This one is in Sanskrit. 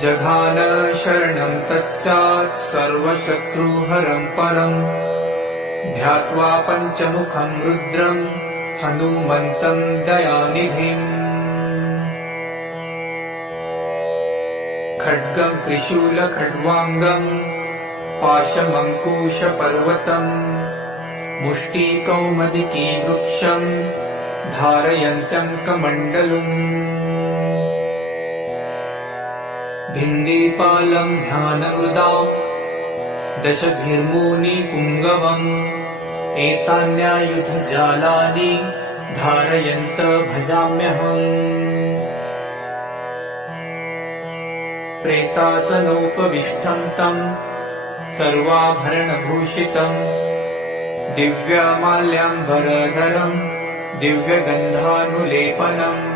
जघान शरणं तत्स्यात् सर्वशत्रुहरं परम् ध्यात्वा पञ्चमुखं रुद्रं हनुमन्तं दयानिधिम् खड्गं त्रिशूलखड्वाङ्गं पाशमङ्कुशपर्वतम् मुष्टिकौमदिकी वृक्षं धारयन्तं कमण्डलुम् भिन्दीपालं ध्यानमुदां दशभिर्मूनिपुङ्गवम् एतान्यायुधजालानि धारयन्त भजाम्यहम् प्रेतासनोपविष्टं तं सर्वाभरणभूषितं दिव्यमाल्याम्बरधरं दिव्यगन्धानुलेपनम्